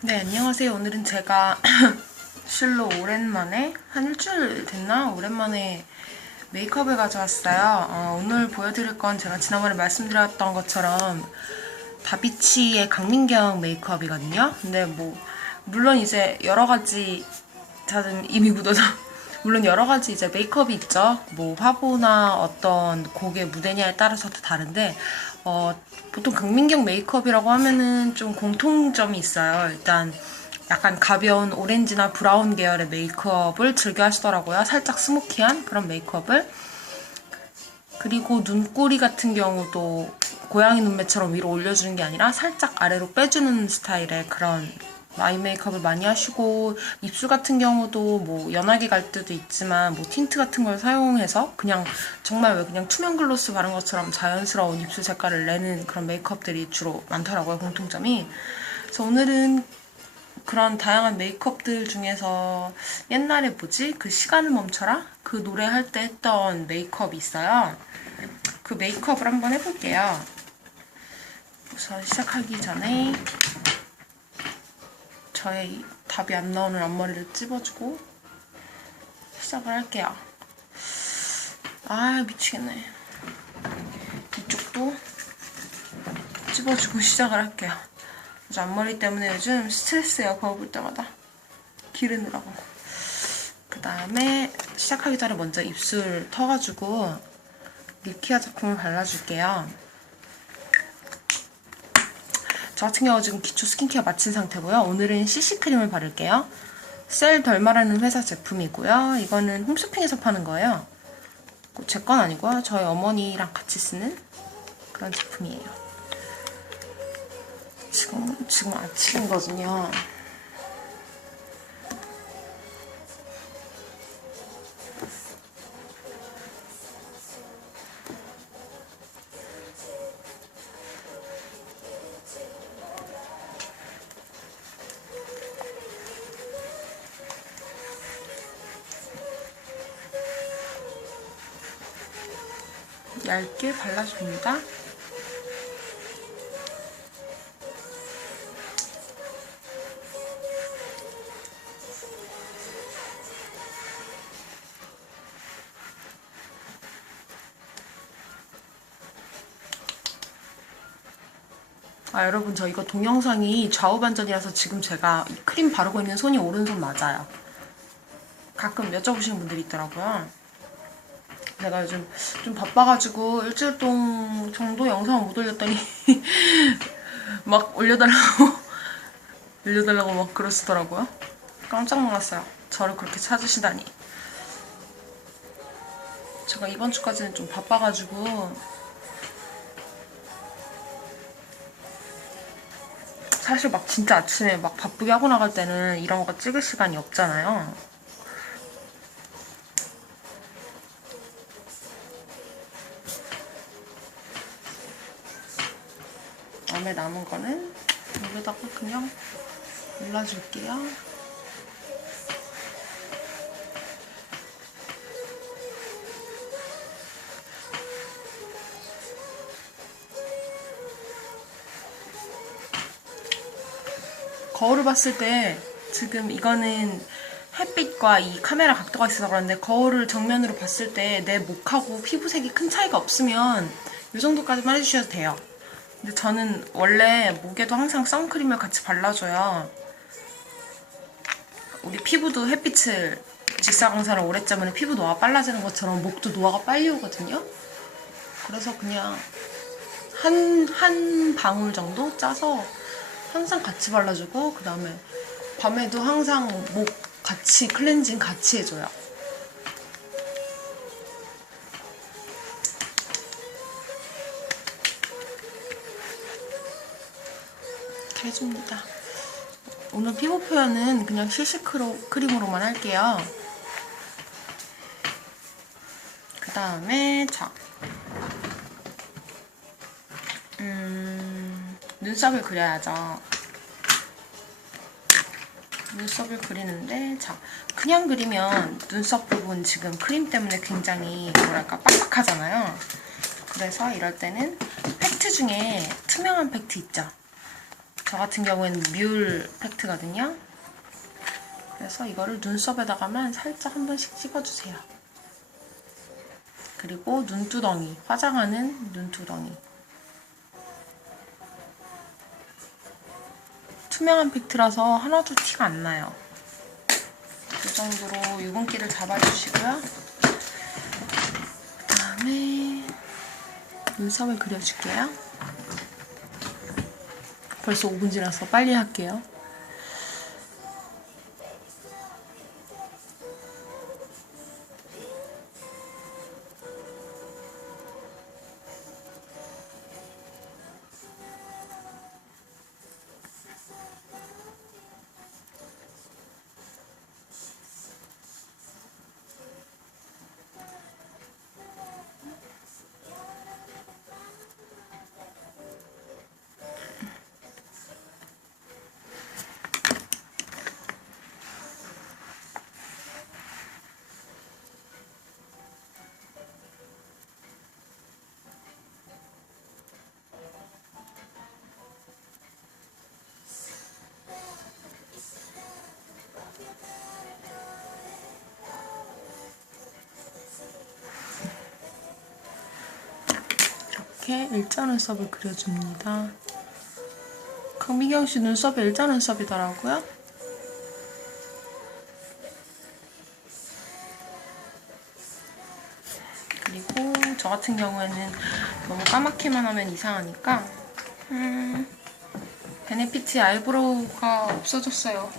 네, 안녕하세요. 오늘은 제가 실로 오랜만에, 한 일주일 됐나? 오랜만에 메이크업을 가져왔어요. 오늘 보여드릴 건 제가 지난번에 말씀드렸던 것처럼 다비치의 강민경 메이크업이거든요. 근데 물론 이제 여러 가지, 다들 이미 묻어서, 물론 여러 가지 이제 메이크업이 있죠. 화보나 어떤 곡의 무대냐에 따라서도 다른데, 보통 강민경 메이크업이라고 하면은 좀 공통점이 있어요. 일단 약간 가벼운 오렌지나 브라운 계열의 메이크업을 즐겨 하시더라고요. 살짝 스모키한 그런 메이크업을. 그리고 눈꼬리 같은 경우도 고양이 눈매처럼 위로 올려주는 게 아니라 살짝 아래로 빼주는 스타일의 그런 아이 메이크업을 많이 하시고, 입술 같은 경우도 연하게 갈 때도 있지만 틴트 같은 걸 사용해서 그냥 정말 왜 그냥 투명 글로스 바른 것처럼 자연스러운 입술 색깔을 내는 그런 메이크업들이 주로 많더라고요, 공통점이. 그래서 오늘은 그런 다양한 메이크업들 중에서 옛날에 그 시간을 멈춰라? 그 노래 할 때 했던 메이크업이 있어요. 그 메이크업을 한번 해볼게요. 우선 시작하기 전에 저의 답이 안 나오는 앞머리를 찝어주고 시작을 할게요. 아, 미치겠네. 이쪽도 찝어주고 시작을 할게요. 그래서 앞머리 때문에 요즘 스트레스예요. 거울 볼 때마다 기르느라고. 그 다음에 시작하기 전에 먼저 입술 터가지고 밀키아 제품을 발라줄게요. 저 같은 경우 지금 기초 스킨케어 마친 상태고요. 오늘은 CC크림을 바를게요. 셀 덜마라는 회사 제품이고요. 이거는 홈쇼핑에서 파는 거예요. 제 건 아니고요. 저희 어머니랑 같이 쓰는 그런 제품이에요. 지금 아침이거든요. 얇게 발라줍니다. 여러분, 저 이거 동영상이 좌우 반전이라서 지금 제가 이 크림 바르고 있는 손이 오른손 맞아요. 가끔 여쭤보시는 분들이 있더라고요. 내가 요즘 좀 바빠가지고 일주일 정도 영상을 못 올렸더니 막 올려달라고 막 그러시더라고요. 깜짝 놀랐어요. 저를 그렇게 찾으시다니. 제가 이번 주까지는 좀 바빠가지고 사실 진짜 아침에 바쁘게 하고 나갈 때는 이런 거 찍을 시간이 없잖아요. 다음에 남은 거는 여기다가 그냥 올라줄게요. 거울을 봤을 때 지금 이거는 햇빛과 이 카메라 각도가 있어서 그런데 거울을 정면으로 봤을 때 내 목하고 피부색이 큰 차이가 없으면 이 정도까지만 해주셔도 돼요. 근데 저는 원래 목에도 항상 선크림을 같이 발라줘요. 우리 피부도 햇빛을 직사광선을 오래 쬐면 피부 노화가 빨라지는 것처럼 목도 노화가 빨리 오거든요. 그래서 그냥 한 방울 정도 짜서 항상 같이 발라주고, 그 다음에 밤에도 항상 목 같이 클렌징 같이 해줘요. 이렇게 해줍니다. 오늘 피부 표현은 그냥 CC크림으로만 할게요. 그 다음에 눈썹을 그려야죠. 눈썹을 그리는데 그냥 그리면 눈썹 부분 지금 크림 때문에 굉장히 빡빡하잖아요. 그래서 이럴 때는 팩트 중에 투명한 팩트 있죠. 저 같은 경우에는 뮬 팩트거든요. 그래서 이거를 눈썹에다가만 살짝 한 번씩 찍어주세요. 그리고 눈두덩이, 화장하는 눈두덩이. 투명한 팩트라서 하나도 티가 안 나요. 이 정도로 유분기를 잡아주시고요. 그 다음에 눈썹을 그려줄게요. 벌써 5분 지나서 빨리 할게요. 이렇게 일자 눈썹을 그려줍니다. 강미경 씨 눈썹이 일자 눈썹이더라고요. 그리고 저 같은 경우에는 너무 까맣게만 하면 이상하니까 베네피트 아이브로우가 없어졌어요.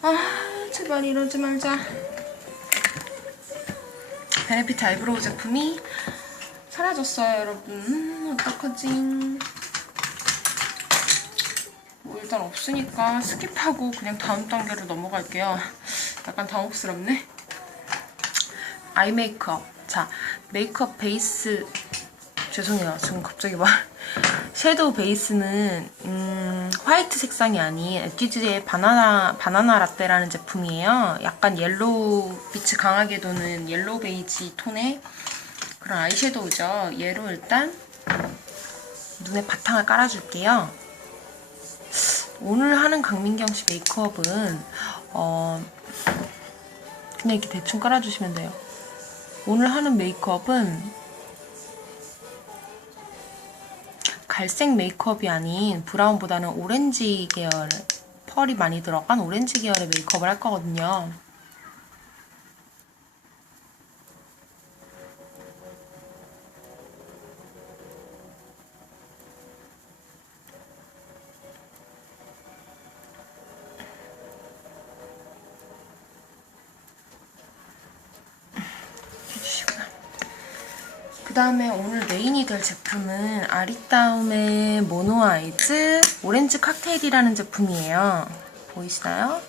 아, 제발 이러지 말자. 베네피트 아이브로우 제품이 사라졌어요, 여러분. 어떡하지? 뭐 일단 없으니까 스킵하고 그냥 다음 단계로 넘어갈게요. 약간 당혹스럽네. 아이 메이크업. 자, 메이크업 베이스. 죄송해요. 지금 갑자기 섀도우 베이스는 화이트 색상이 아닌 에뛰드의 바나나 라떼라는 제품이에요. 약간 옐로우 빛이 강하게 도는 옐로우 베이지 톤의 그런 아이섀도우죠. 얘로 일단 눈에 바탕을 깔아줄게요. 오늘 하는 강민경 씨 메이크업은 그냥 이렇게 대충 깔아주시면 돼요. 오늘 하는 메이크업은 갈색 메이크업이 아닌 브라운보다는 오렌지 계열, 펄이 많이 들어간 오렌지 계열의 메이크업을 할 거거든요. 그 다음에 오늘 메인이 될 제품은 아리따움의 모노 아이즈 오렌지 칵테일이라는 제품이에요. 보이시나요?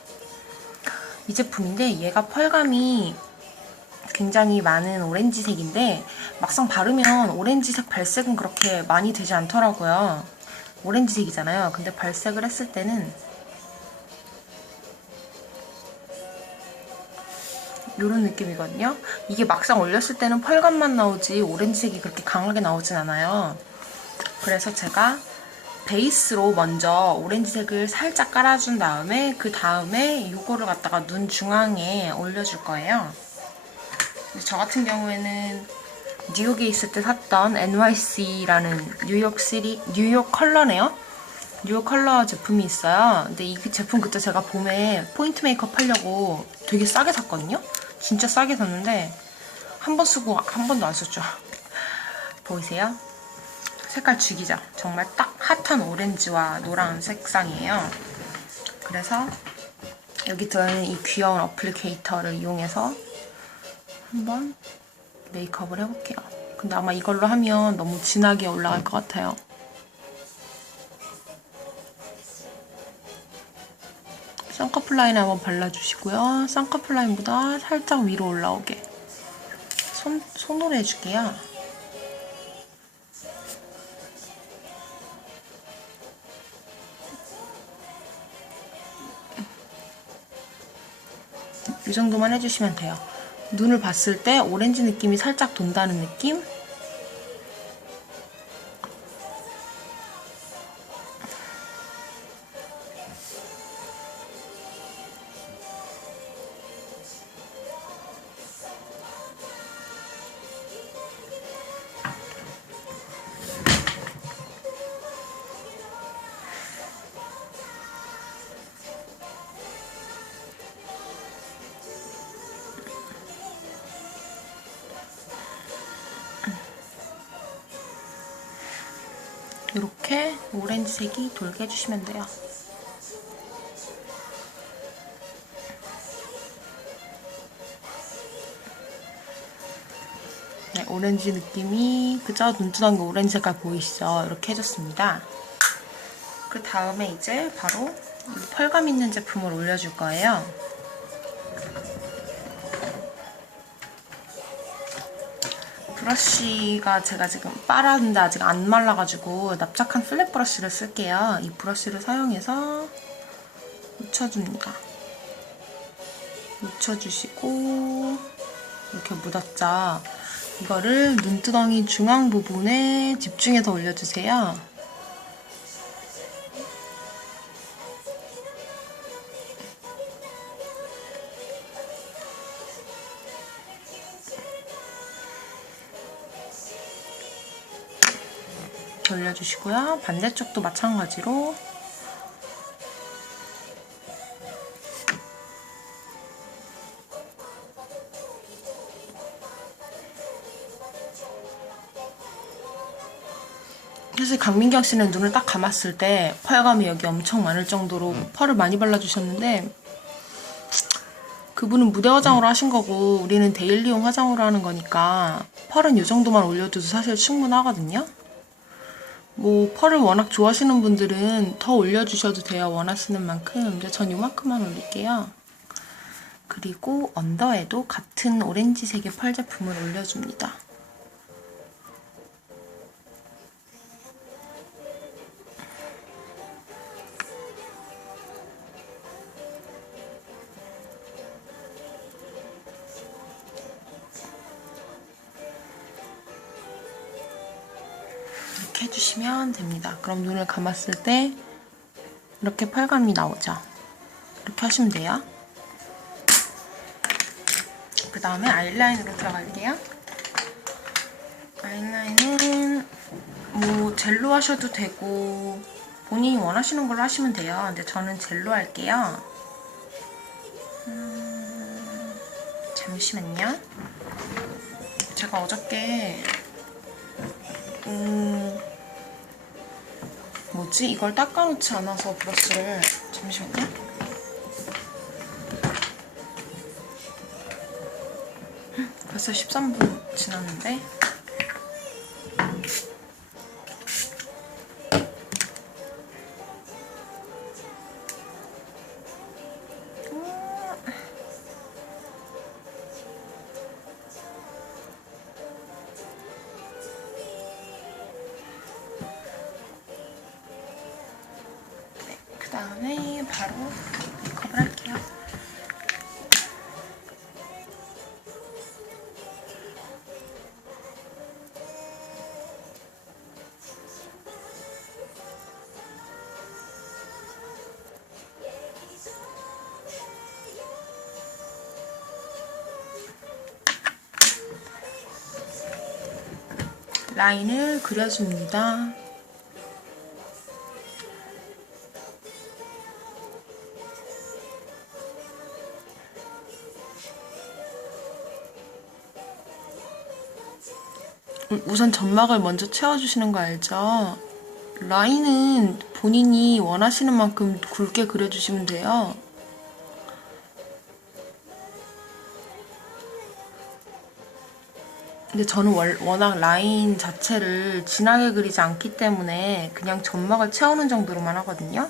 이 제품인데 얘가 펄감이 굉장히 많은 오렌지색인데 막상 바르면 오렌지색 발색은 그렇게 많이 되지 않더라고요. 오렌지색이잖아요. 근데 발색을 했을 때는 이런 느낌이거든요. 이게 막상 올렸을 때는 펄감만 나오지 오렌지색이 그렇게 강하게 나오진 않아요. 그래서 제가 베이스로 먼저 오렌지색을 살짝 깔아준 다음에 그 다음에 이거를 갖다가 눈 중앙에 올려줄 거예요. 저 같은 경우에는 뉴욕에 있을 때 샀던 NYC라는 뉴욕 컬러네요. 뉴욕 컬러 제품이 있어요. 근데 이 제품 그때 제가 봄에 포인트 메이크업 하려고 되게 싸게 샀거든요. 진짜 싸게 샀는데 한 번 쓰고 한 번도 안 썼죠. 보이세요? 색깔 죽이죠? 정말 딱 핫한 오렌지와 노란 색상이에요. 그래서 여기 들어있는 이 귀여운 어플리케이터를 이용해서 한번 메이크업을 해볼게요. 근데 아마 이걸로 하면 너무 진하게 올라갈 것 같아요. 쌍꺼풀 라인 한번 발라주시고요. 쌍꺼풀 라인보다 살짝 위로 올라오게 손으로 해줄게요. 이 정도만 해주시면 돼요. 눈을 봤을 때 오렌지 느낌이 살짝 돈다는 느낌? 이렇게 오렌지색이 돌게 해주시면 돼요. 네, 오렌지 느낌이 그저 눈두덩이 오렌지 색깔 보이시죠? 이렇게 해줬습니다. 그 다음에 이제 바로 이 펄감 있는 제품을 올려줄 거예요. 브러쉬가 제가 지금 빨았는데 아직 안 말라가지고 납작한 플랫 브러쉬를 쓸게요. 이 브러쉬를 사용해서 묻혀줍니다. 묻혀주시고 이렇게 묻었죠? 이거를 눈두덩이 중앙 부분에 집중해서 올려주세요. 올려주시고요. 반대쪽도 마찬가지로 사실 강민경 씨는 눈을 딱 감았을 때 펄감이 여기 엄청 많을 정도로 펄을 많이 발라주셨는데 그분은 무대 화장으로 하신 거고 우리는 데일리용 화장으로 하는 거니까 펄은 이 정도만 올려줘도 사실 충분하거든요. 뭐 펄을 워낙 좋아하시는 분들은 더 올려주셔도 돼요. 원하시는 만큼. 근데 전 이만큼만 올릴게요. 그리고 언더에도 같은 오렌지색의 펄 제품을 올려줍니다. 이렇게 해주시면 됩니다. 그럼 눈을 감았을 때 이렇게 펄감이 나오죠. 이렇게 하시면 돼요. 그 다음에 아이라인으로 들어갈게요. 아이라인은 뭐 젤로 하셔도 되고 본인이 원하시는 걸로 하시면 돼요. 근데 저는 젤로 할게요. 잠시만요. 제가 어저께 뭐지? 이걸 닦아놓지 않아서 브러쉬를 잠시만요. 벌써 13분 지났는데 그 다음에 바로 메이크업을 할게요. 라인을 그려줍니다. 우선 점막을 먼저 채워주시는 거 알죠? 라인은 본인이 원하시는 만큼 굵게 그려주시면 돼요. 근데 저는 워낙 라인 자체를 진하게 그리지 않기 때문에 그냥 점막을 채우는 정도로만 하거든요.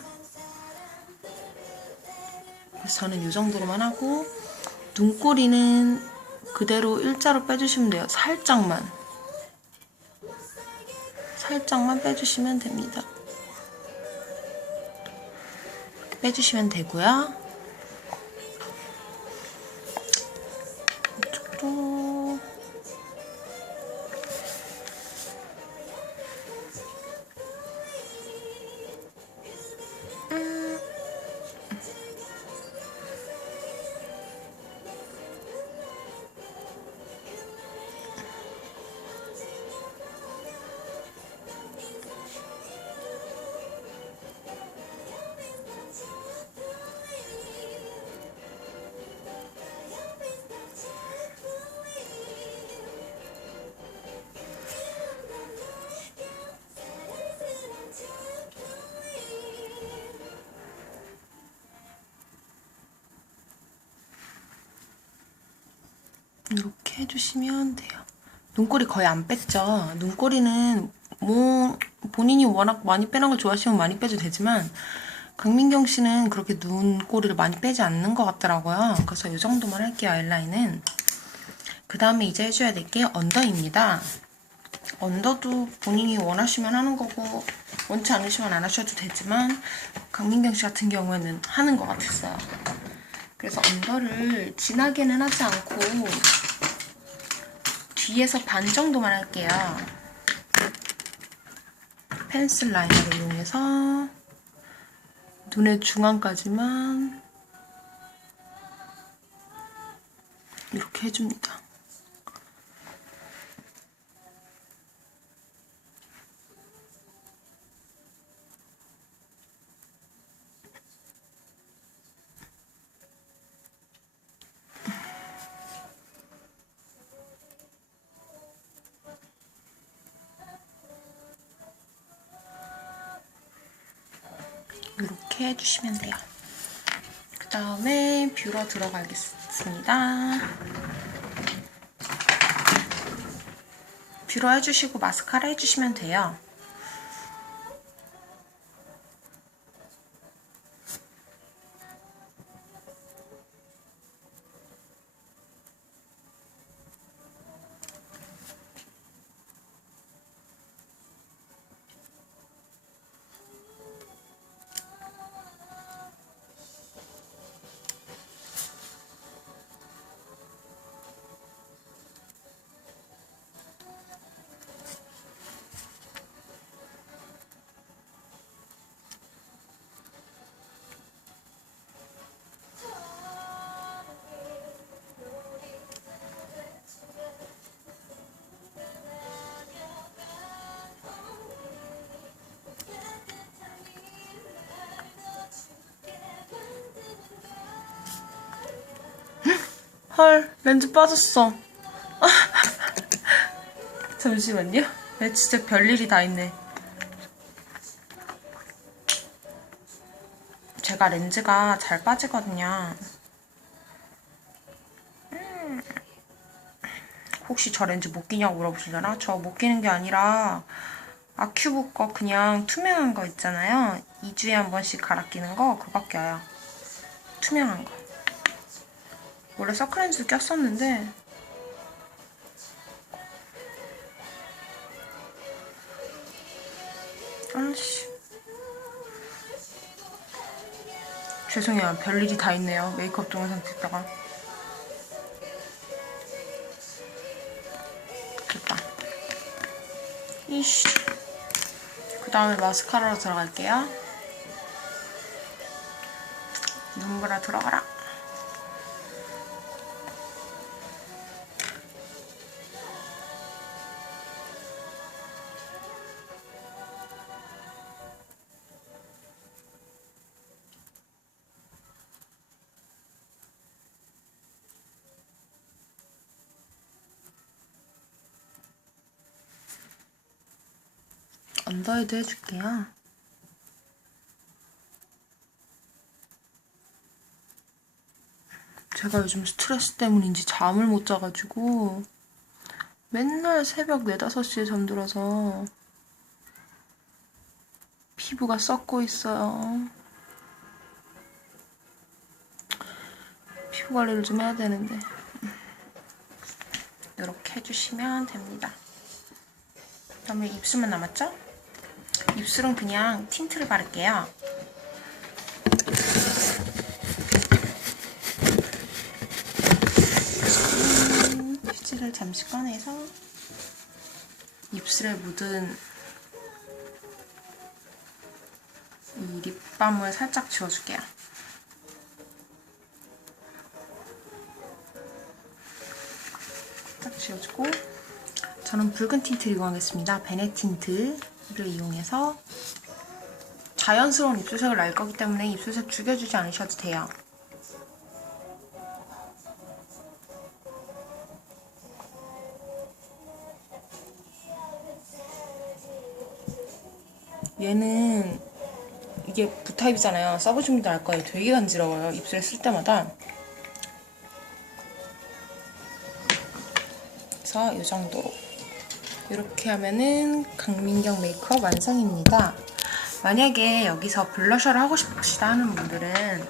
그래서 저는 이 정도로만 하고 눈꼬리는 그대로 일자로 빼주시면 돼요. 살짝만 빼주시면 됩니다. 이렇게 빼주시면 되고요. 이쪽도 이렇게 해주시면 돼요. 눈꼬리 거의 안 뺐죠? 눈꼬리는 뭐 본인이 워낙 많이 빼는 걸 좋아하시면 많이 빼도 되지만 강민경 씨는 그렇게 눈꼬리를 많이 빼지 않는 것 같더라고요. 그래서 이 정도만 할게요, 아이라인은. 그 다음에 이제 해줘야 될 게 언더입니다. 언더도 본인이 원하시면 하는 거고 원치 않으시면 안 하셔도 되지만 강민경 씨 같은 경우에는 하는 것 같았어요. 그래서 언더를 진하게는 하지 않고 뒤에서 반 정도만 할게요. 펜슬 라이너를 이용해서 눈의 중앙까지만 이렇게 해줍니다. 이렇게 해주시면 돼요. 그 다음에 뷰러 들어가겠습니다. 뷰러 해주시고 마스카라 해주시면 돼요. 헐, 렌즈 빠졌어. 잠시만요. 내 진짜 별일이 다 있네. 제가 렌즈가 잘 빠지거든요. 혹시 저 렌즈 못 끼냐고 물어보시려나? 저 못 끼는 게 아니라 아큐브 거 그냥 투명한 거 있잖아요. 2주에 한 번씩 갈아 끼는 거 그거 껴요. 투명한 거. 원래 서클렌즈도 꼈었는데 아씨 죄송해요. 별일이 다 있네요. 메이크업 동영상 찍다가 됐다. 이씨. 그 다음에 마스카라로 들어갈게요. 눈보라 들어가라. 언더에도 해줄게요. 제가 요즘 스트레스 때문인지 잠을 못 자가지고 맨날 새벽 4, 5시에 잠들어서 피부가 썩고 있어요. 피부 관리를 좀 해야 되는데 이렇게 해주시면 됩니다. 그 다음에 입술만 남았죠? 입술은 그냥 틴트를 바를게요. 휴지를 잠시 꺼내서 입술에 묻은 이 립밤을 살짝 지워줄게요. 살짝 지워주고 저는 붉은 틴트를 이용하겠습니다. 베네 틴트를 이용해서 자연스러운 입술색을 날 거기 때문에 입술색 죽여주지 않으셔도 돼요. 얘는 이게 V타입이잖아요. 써보신 분들 알 거예요. 되게 간지러워요. 입술에 쓸 때마다. 그래서 이 정도로 이렇게 하면은 강민경 메이크업 완성입니다. 만약에 여기서 블러셔를 하고 싶으시다 하는 분들은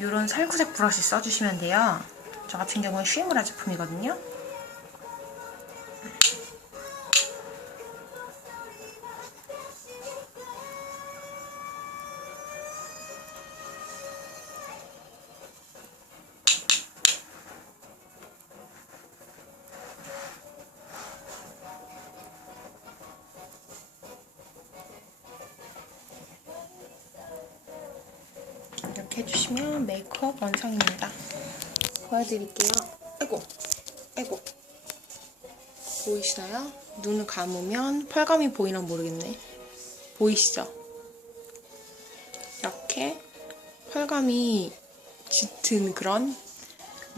이런 살구색 브러쉬 써주시면 돼요. 저 같은 경우는 쉬무라 제품이거든요. 이렇게 해주시면 메이크업 완성입니다. 보여드릴게요. 아이고 보이시나요? 눈을 감으면 펄감이 보이나 모르겠네. 보이시죠? 이렇게 펄감이 짙은 그런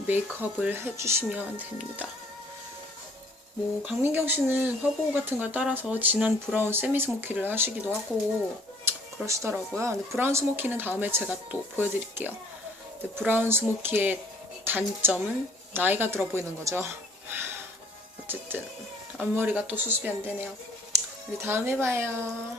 메이크업을 해주시면 됩니다. 뭐 강민경 씨는 화보 같은 걸 따라서 진한 브라운 세미 스모키를 하시기도 하고 그러시더라고요. 근데 브라운 스모키는 다음에 제가 또 보여드릴게요. 근데 브라운 스모키의 단점은 나이가 들어 보이는 거죠. 어쨌든 앞머리가 또 수습이 안 되네요. 우리 다음에 봐요.